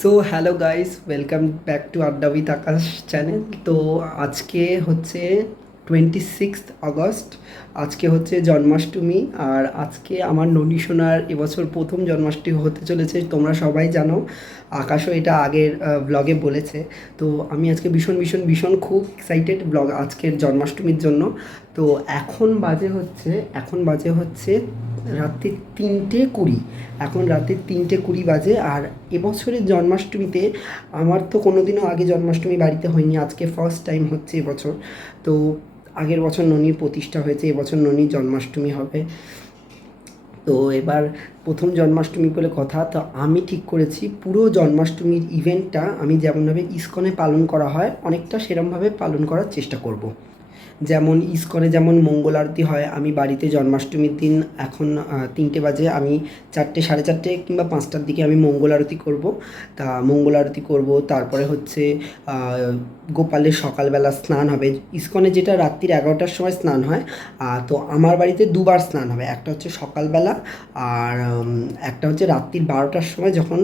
So hello guys welcome back to Adda with Akash channel তো আজকে হচ্ছে twenty sixth August আজকে হচ্ছে জন্মাষ্টমী, আর আজকে আমার ননী সোনার এবছর প্রথম জন্মাষ্টমী হতে চলেছে, তোমরা সবাই জানো, আকাশও এটা আগের ব্লগে বলেছে। তো আমি আজকে ভীষণ ভীষণ ভীষণ খুব এক্সাইটেড ব্লগ আজকের জন্মাষ্টমীর জন্য। তো এখন বাজে হচ্ছে, এখন বাজে হচ্ছে রাত্রি তিনটে কুড়ি। এখন রাতে তিনটে কুড়ি বাজে আর এবছরের জন্মাষ্টমীতে আমার তো কোনো দিনও আগে জন্মাষ্টমী বাড়িতে হয়নি, আজকে ফার্স্ট টাইম হচ্ছে এবছর। তো আগের বছর ননির প্রতিষ্ঠা হয়েছে, এবছর ননির জন্মাষ্টমী হবে। তো এবার প্রথম জন্মাষ্টমী বলে কথা, তো আমি ঠিক করেছি, পুরো জন্মাষ্টমীর ইভেন্টটা আমি যেমনভাবে ইস্কনে পালন করা হয়, অনেকটা সেরমভাবে পালন করার চেষ্টা করব। যেমন ইস্কনে যেমন মঙ্গল আরতি হয়, আমি বাড়িতে জন্মাষ্টমীর দিন এখন তিনটে বাজে, আমি চারটে, সাড়ে চারটে কিংবা পাঁচটার দিকে আমি মঙ্গল আরতি করব। তা মঙ্গল আরতি করব, তারপরে হচ্ছে গোপালের সকালবেলা স্নান হবে। ইস্কনে যেটা রাত্রির এগারোটার সময় স্নান হয় তো আমার বাড়িতে দুবার স্নান হবে, একটা হচ্ছে সকালবেলা আর একটা হচ্ছে রাত্রির বারোটার সময় যখন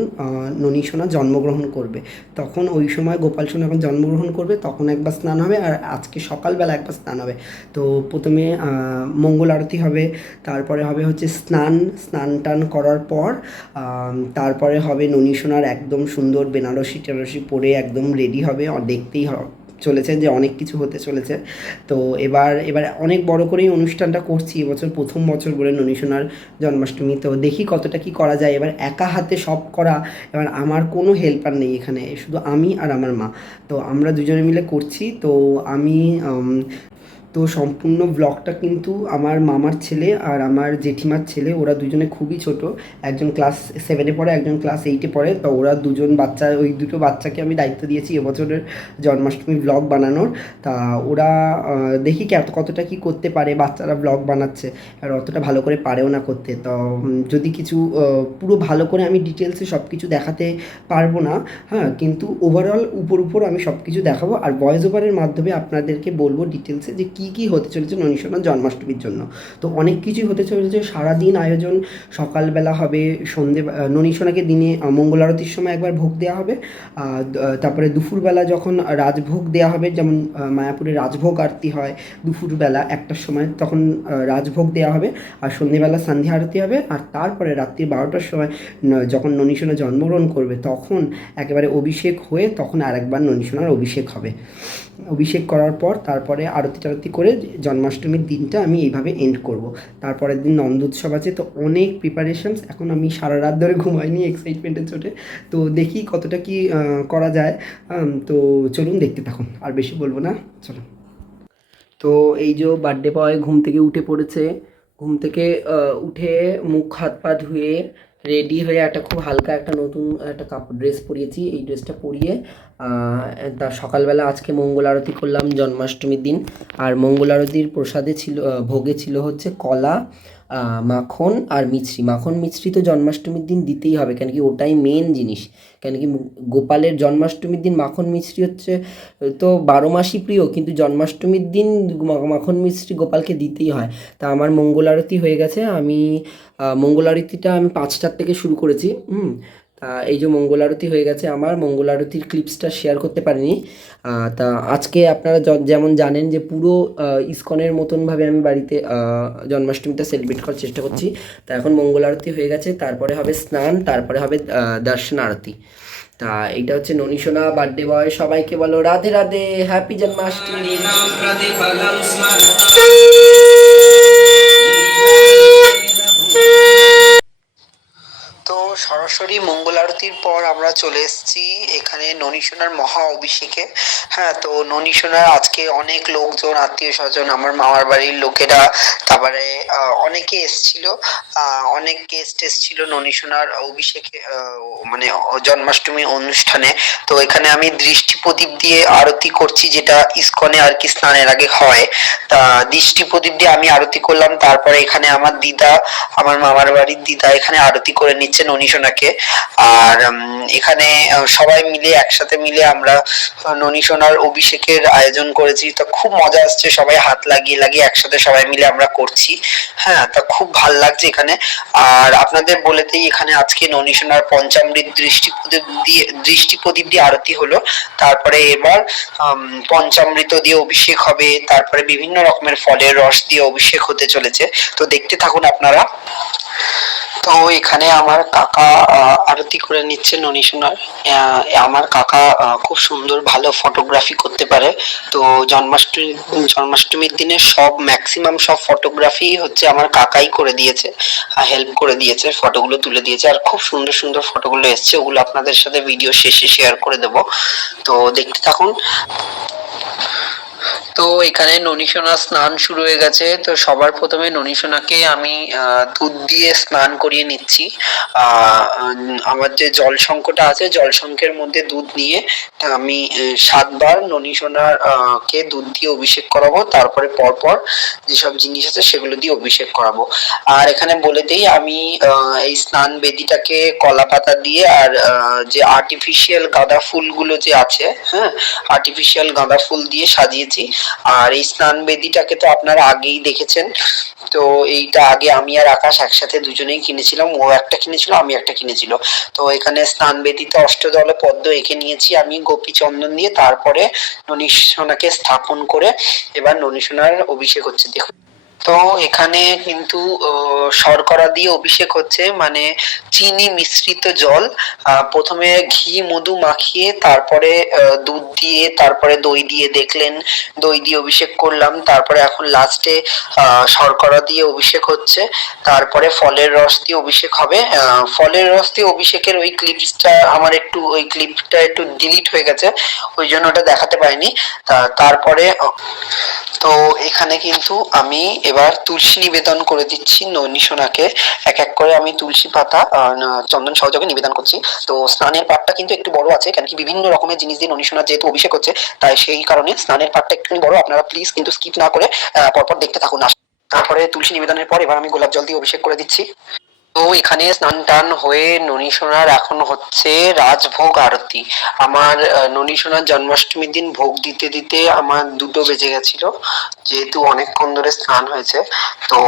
ননী সোনা জন্মগ্রহণ করবে। তখন ওই সময় গোপাল সোনা যখন জন্মগ্রহণ করবে, তখন একবার স্নান হবে আর আজকে সকালবেলা একবার স্নান হবে। তো প্রথমে মঙ্গল আরতি হবে, তারপরে হবে হচ্ছে স্নান। স্নান টান করার পর তারপরে হবে ননী সোনার একদম সুন্দর বেনারসি টেনারসি পরে একদম রেডি হবে। দেখতেই হ- চলেছে যে অনেক কিছু হতে চলেছে। তো এবার এবার অনেক বড় করেই অনুষ্ঠানটা করছি। এবছর প্রথম বছর বলে ননী সোনার জন্মাষ্টমী। তো দেখি কতটা কি করা যায়। এবার একা হাতে সব করা, এবার আমার কোনো হেল্পার নেই এখানে। শুধু আমি আর আমার মা। তো আমরা দুজনে মিলে করছি। তো আমি তো সম্পূর্ণ ব্লগটা কিন্তু আমার মামার ছেলে আর আমার জেঠিমার ছেলে, ওরা দুজনে খুবই ছোট। একজন ক্লাস সেভেনে পড়ে, একজন ক্লাস এইটে পড়ে। তো ওরা দুজন বাচ্চা, ওই দুটো বাচ্চাকে আমি দায়িত্ব দিয়েছি এবছরের জন্মাষ্টমী ব্লগ বানানোর। তা ওরা দেখি কত কতটা কি করতে পারে, বাচ্চারা ব্লগ বানাচ্ছে, আর অতটা ভালো করে পারেও না করতে। তো যদি কিছু পুরো ভালো করে আমি ডিটেলসে সব কিছু দেখাতে পারব না হ্যাঁ কিন্তু ওভারঅল উপর উপর আমি সব কিছু দেখাবো। আর ভয়েস ওভারের মাধ্যমে আপনাদেরকে বলব ডিটেলসে যে কী কী কী হতে চলেছে ননীশনা জন্মাষ্টমীর জন্য। তো অনেক কিছুই হতে চলেছে। সারাদিন আয়োজন, সকালবেলা হবে, সন্ধে ননীশনাকে দিনে মঙ্গল আরতির সময় একবার ভোগ দেওয়া হবে। তারপরে দুপুরবেলা যখন রাজভোগ দেওয়া হবে, যেমন মায়াপুরে রাজভোগ আরতি হয় দুপুরবেলা একটার সময়, তখন রাজভোগ দেওয়া হবে। আর সন্ধেবেলা সন্ধ্যা আরতি হবে। আর তারপরে রাত্রি বারোটার সময় যখন ননীশোনা জন্মগ্রহণ করবে, তখন একেবারে অভিষেক হয়ে তখন আরেকবার ননীশোনার অভিষেক হবে। অভিষেক করার পর তারপরে আরতি টারতি করে জন্মাষ্টমীর দিনটা আমি এইভাবে এন্ড করব। তারপরের দিন নন্দোৎসব আছে, তো অনেক প্রিপারেশনস এখন আমি সারা রাত ধরে ঘুমাইনি এক্সাইটমেন্টের চোটে। তো দেখি কতটা কি করা যায়। তো চলুন দেখতে থাকুন, আর বেশি বলব না, চলুন। তো এই যে বার্থডে বয় ঘুম থেকে উঠে পড়েছে, ঘুম থেকে উঠে মুখ হাত পা ধুয়ে রেডি হয়ে একটা খুব হালকা একটা নতুন একটা কাপড় ড্রেস পরিয়েছি। এই ড্রেসটা পরিয়ে তা সকালবেলা আজকে মঙ্গল আরতি করলাম জন্মাষ্টমীর দিন। আর মঙ্গল আরতির প্রসাদে ছিল ভোগে ছিল হচ্ছে কলা মাখন আর মিছরি। মাখন মিছরি তো জন্মাষ্টমীর দিন দিতেই হবে, কেন কি ওটাই মেন জিনিস। কেন কি গোপালের জন্মাষ্টমীর দিন মাখন মিছরি হচ্ছে, তো বারো মাসই প্রিয়, কিন্তু জন্মাষ্টমীর দিন মাখন মিছরি গোপালকে দিতেই হয়। তা আমার মঙ্গল আরতি হয়ে গেছে, আমি মঙ্গল আরতিটা আমি পাঁচটার থেকে শুরু করেছি, হুম। এই যে মঙ্গল আরতি হয়ে গেছে, আমার মঙ্গল আরতির ক্লিপসটা শেয়ার করতে পারিনি। তা আজকে আপনারা যেমন জানেন যে পুরো ইস্কনের মতনভাবে আমি বাড়িতে জন্মাষ্টমীটা সেলিব্রেট করার চেষ্টা করছি। তা এখন মঙ্গল আরতি হয়ে গেছে, তারপরে হবে স্নান, তারপরে হবে দর্শন আরতি। তা এটা হচ্ছে ননীশোনা বার্থডে বয় সবাইকে বলো রাধে রাধে হ্যাপি জন্মাষ্টমী। সরাসরি মঙ্গল আরতির পর আমরা চলে এসেছি এখানে ননীশোনার মহা অভিষেকে। হ্যাঁ তো ননীশোনার আজকে অনেক লোকজন, আত্মীয় স্বজন, আমার মামার বাড়ির লোকেরা, তারপরে অনেকে এসছিল। অনেক গেস্ট এসছিল ননীশোনার অভিষেকে মানে জন্মাষ্টমী অনুষ্ঠানে। তো এখানে আমি দৃষ্টি প্রদীপ দিয়ে আরতি করছি, যেটা ইস্কনে আর কি স্নানের আগে হয়। তা দৃষ্টি প্রদীপ দিয়ে আমি আরতি করলাম, তারপরে এখানে আমার দিদা, আমার মামার বাড়ির দিদা এখানে আরতি করে নিচ্ছে ননী ননীশোনাকে আর এখানে সবাই মিলে একসাথে মিলে আমরা আহ, ননীশোনার অভিষেকের আয়োজন করেছি। তো খুব মজা আসছে সবাই হাত লাগিয়ে লাগিয়ে একসাথে সবাই মিলে আমরা করছি। হ্যাঁ তা খুব ভালো লাগছে এখানে। আর আপনাদের বলেতেই এখানে আজকে ননীশোনার পঞ্চামৃত দৃষ্টি প্রদীপ দিয়ে দৃষ্টি প্রদীপ দিয়ে আরতি হলো। তারপরে এবার পঞ্চামৃত দিয়ে অভিষেক হবে। তারপরে বিভিন্ন রকমের ফলের রস দিয়ে অভিষেক হতে চলেছে। তো দেখতে থাকুন আপনারা। তো এখানে আমার কাকা আরতি করে নিচ্ছে ননীশোনার আহ, আমার কাকা খুব সুন্দর ভালো ফটোগ্রাফি করতে পারে। তো জন্মাষ্টমী জন্মাষ্টমীর দিনে সব ম্যাক্সিমাম সব ফটোগ্রাফি হচ্ছে আমার কাকাই করে দিয়েছে হেল্প করে দিয়েছে ফটোগুলো তুলে দিয়েছে। আর খুব সুন্দর সুন্দর ফটোগুলো এসছে ওগুলো আপনাদের সাথে ভিডিও শেষে শেয়ার করে দেব। তো দেখতে থাকুন। তো এখানে ননীশোনা স্নান শুরু হয়ে গেছে। তো সবার প্রথমে ননীশোনাকে আমি দুধ দিয়ে স্নান করিয়ে নিচ্ছি। আমার যে জল শঙ্কটা আছে জল শঙ্কের মধ্যে দুধ নিয়ে আমি সাতবার ননীশোনার আহ, কে দুধ দিয়ে অভিষেক করাবো। তারপরে পরপর যেসব জিনিস আছে সেগুলো দিয়ে অভিষেক করাবো। আর এখানে বলে দিই আমি এই স্নান বেদিটাকে কলা পাতা দিয়ে আর যে আর্টিফিশিয়াল গাঁদা ফুলগুলো যে আছে হ্যাঁ আর্টিফিশিয়াল গাঁদা ফুল দিয়ে সাজিয়েছি। আর এই স্নান বেদিটাকে তো আপনারা আগেই দেখেছেন। তো এইটা আগে আমি আর আকাশ একসাথে দুজনেই কিনেছিলাম। ও একটা কিনেছিল, আমি একটা কিনেছিল। তো এখানে স্নান বেদিতে অষ্টদল পদ্ম এঁকে নিয়েছি আমি গোপী চন্দন দিয়ে। তারপরে ননীশোনাকে স্থাপন করে এবার ননীশোনার অভিষেক হচ্ছে। দেখুন। তো এখানে কিন্তু শর্করা দিয়ে অভিষেক হচ্ছে মানে চিনি মিশ্রিত জল। প্রথমে ঘি, মধু মাখিয়ে তারপরে দুধ দিয়ে, তারপরে দই দিয়ে দেখলেন। দই দিয়ে অভিষেক করলাম, তারপরে এখন লাস্টে শর্করা দিয়ে অভিষেক হচ্ছে। তারপরে ফলের রস দিয়ে অভিষেক হবে। ফলের রস দিয়ে অভিষেকের ওই ক্লিপসটা, আমার একটু, ওই ক্লিপটা একটু ডিলিট হয়ে গেছে, ওই জন্য ওটা দেখাতে পারিনি। তারপরে তো এখানে কিন্তু আমি এবার তুলসী নিবেদন করে দিচ্ছি ননীশোনাকে এক এক করে আমি তুলসী পাতা চন্দন সহযোগে নিবেদন করছি। তো স্নানের পাটটা কিন্তু একটু বড় আছে কেন কি বিভিন্ন রকমের জিনিস দিয়ে ননীশোনা যেহেতু অভিষেক হচ্ছে তাই সেই কারণে স্নানের পাটটা একটু বড়। আপনারা প্লিজ কিন্তু স্কিপ না করে পরপর দেখতে থাকুন। তারপরে তুলসী নিবেদনের পর এবার আমি গোলাপ জল দিয়ে অভিষেক করে দিচ্ছি। তো এখানে স্নান টান হয়ে ননী সোনার এখন হচ্ছে রাজভোগ আরতি। আমার ননী সোনার জন্মাষ্টমীর দিন ভোগ দিতে দিতে আমার দুটো বেজে গেছিল, যেহেতু অনেকক্ষণ ধরে স্নান হয়েছে। তো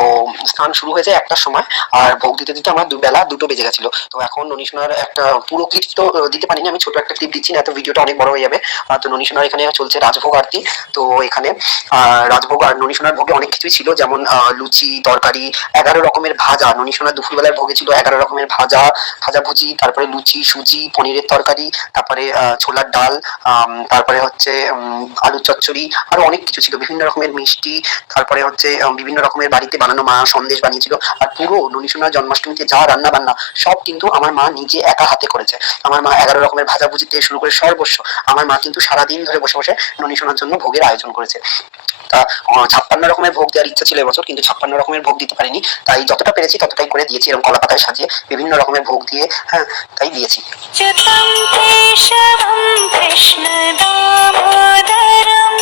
স্নান শুরু হয়েছে একটার সময়, আর ভোগ দিতে দিতে আমার দুবেলা দুটো বেজে গেছিল। তো এখন ননী সোনার একটা পুরো ক্লিপ তো দিতে পারিনি, আমি ছোট একটা ক্লিপ দিচ্ছি না তো ভিডিওটা অনেক বড় হয়ে যাবে। তো ননীশোনার এখানে চলছে রাজভোগ আরতি। তো এখানে রাজভোগ আর ননী সোনার ভোগে অনেক কিছুই ছিল, যেমন লুচি, তরকারি, এগারো রকমের ভাজা। ননী সোনার দুপুরবেলার ভোগে ছিল এগারো রকমের ভাজা ভাজা ভুজি, তারপরে লুচি, সুজি, পনিরের তরকারি, তারপরে ছোলার ডাল তারপরে হচ্ছে আলুর চচ্চড়ি, আরও অনেক কিছু ছিল। বিভিন্ন রকমের মিষ্টি, তারপরে হচ্ছে বিভিন্ন রকমের বাড়িতে বানানো মা সন্দেশ বানিয়েছিল। আর পুরো ননীশোনা জন্মাষ্টমীতে যা রান্না বান্না, সব কিন্তু আমার মা নিজে একা হাতে করেছে। আমার মা এগারো রকমের ভাজা ভুজি থেকে শুরু করে সর্বস্ব। আমার মা কিন্তু সারাদিন ধরে বসে বসে ননীশোনার জন্য ভোগের আয়োজন করেছে। তা ছাপ্পান্ন রকমের ভোগ দেওয়ার ইচ্ছা ছিল এবছর, কিন্তু ছাপ্পান্ন রকমের ভোগ দিতে পারিনি। তাই যতটা পেরেছি ততটাই করে দিয়েছি এরকম কলা পাতায় সাজিয়ে বিভিন্ন রকমের ভোগ দিয়ে হ্যাঁ তাই দিয়েছি। কৃষ্ণ দামোদরম